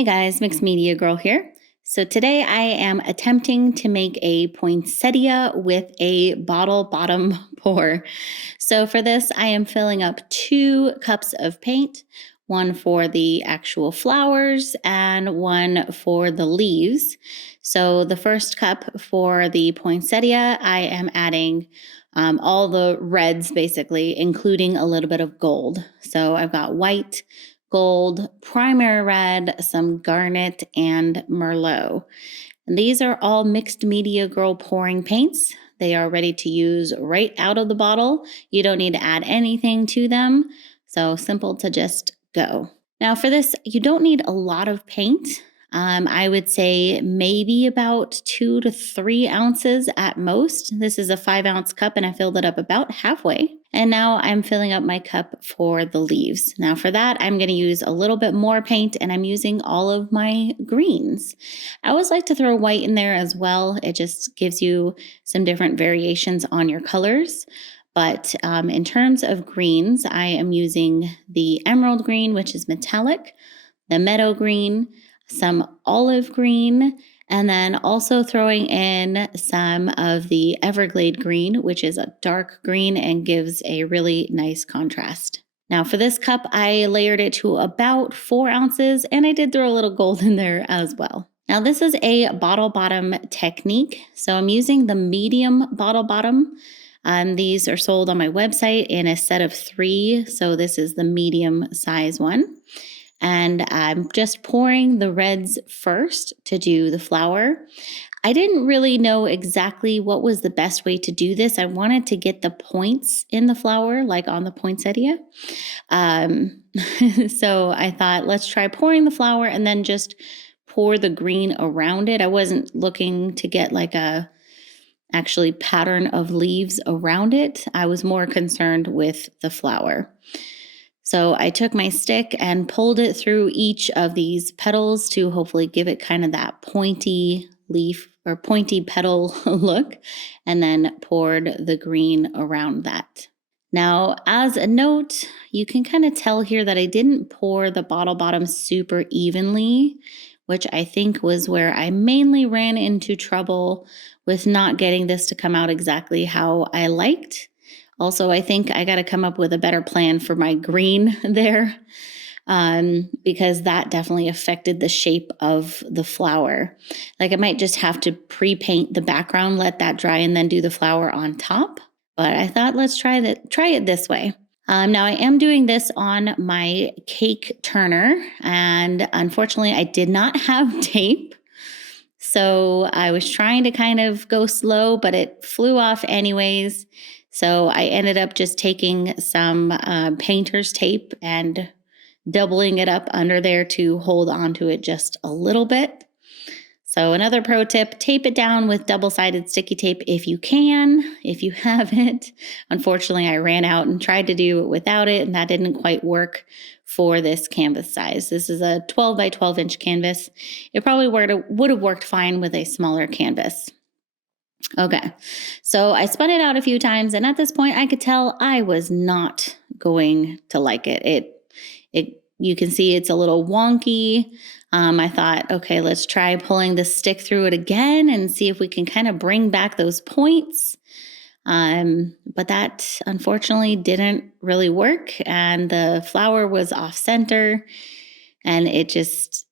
Hey guys, Mixed Media Girl here. So today I am attempting to make a poinsettia with a bottle bottom pour. So for this, I am filling up 2 cups of paint, one for the actual flowers and one for the leaves. So the first cup for the poinsettia, I am adding all the reds basically, including a little bit of gold. So I've got white, gold, primary red, some garnet, and merlot. And these are all Mixed Media Girl pouring paints. They are ready to use right out of the bottle. You don't need to add anything to them. So simple to just go. Now for this, you don't need a lot of paint. I would say maybe about 2 to 3 ounces at most. This is a 5-ounce cup and I filled it up about halfway. And now I'm filling up my cup for the leaves. Now for that, I'm going to use a little bit more paint and I'm using all of my greens. I always like to throw white in there as well. It just gives you some different variations on your colors. But in terms of greens, I am using the emerald green, which is metallic, the meadow green, some olive green, and then also throwing in some of the Everglade green, which is a dark green and gives a really nice contrast. Now for this cup, I layered it to about 4 ounces and I did throw a little gold in there as well. Now this is a bottle bottom technique. So I'm using the medium bottle bottom. These are sold on my website in a set of 3. So this is the medium size one. And I'm just pouring the reds first to do the flower. I didn't really know exactly what was the best way to do this. I wanted to get the points in the flower, like on the poinsettia. So I thought, let's try pouring the flower and then just pour the green around it. I wasn't looking to get like a actually pattern of leaves around it. I was more concerned with the flower. So I took my stick and pulled it through each of these petals to hopefully give it kind of that pointy leaf or pointy petal look, and then poured the green around that. Now, as a note, you can kind of tell here that I didn't pour the bottle bottom super evenly, which I think was where I mainly ran into trouble with not getting this to come out exactly how I liked. Also, I think I got to come up with a better plan for my green there because that definitely affected the shape of the flower. Like I might just have to pre-paint the background, let that dry, and then do the flower on top. But I thought, let's try it this way. Now I am doing this on my cake turner, and unfortunately I did not have tape. So I was trying to kind of go slow, but it flew off anyways. So I ended up just taking some painter's tape and doubling it up under there to hold onto it just a little bit. So another pro tip, tape it down with double-sided sticky tape if you can, if you have it. Unfortunately, I ran out and tried to do it without it, and that didn't quite work for this canvas size. This is a 12 by 12 inch canvas. It probably would have worked fine with a smaller canvas. Okay, so I spun it out a few times, and at this point, I could tell I was not going to like it. You can see it's a little wonky. I thought, okay, let's try pulling the stick through it again and see if we can kind of bring back those points. But that unfortunately didn't really work, and the flower was off center, and it just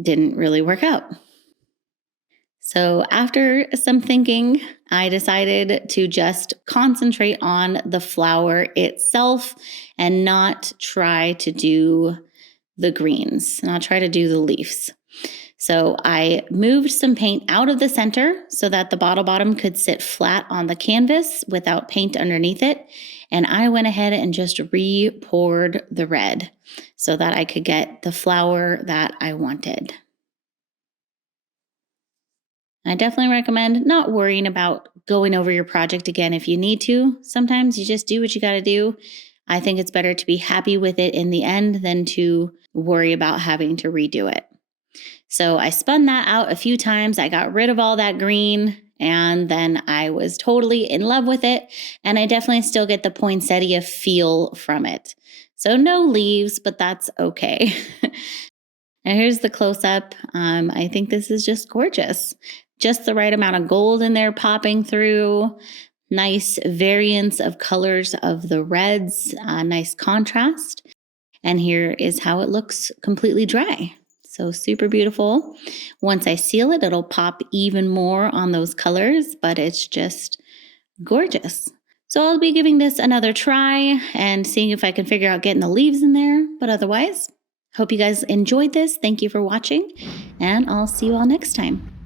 didn't really work out. So after some thinking, I decided to just concentrate on the flower itself and not try to do the greens, not try to do the leaves. So I moved some paint out of the center so that the bottle bottom could sit flat on the canvas without paint underneath it. And I went ahead and just re-poured the red so that I could get the flower that I wanted. I definitely recommend not worrying about going over your project again if you need to. Sometimes you just do what you got to do. I think it's better to be happy with it in the end than to worry about having to redo it. So I spun that out a few times. I got rid of all that green, and then I was totally in love with it. And I definitely still get the poinsettia feel from it. So no leaves, but that's okay. And here's the close up. I think this is just gorgeous. Just the right amount of gold in there popping through. Nice variance of colors of the reds, nice contrast. And here is how it looks completely dry. So super beautiful. Once I seal it, it'll pop even more on those colors, but it's just gorgeous. So I'll be giving this another try and seeing if I can figure out getting the leaves in there. But otherwise, hope you guys enjoyed this. Thank you for watching, and I'll see you all next time.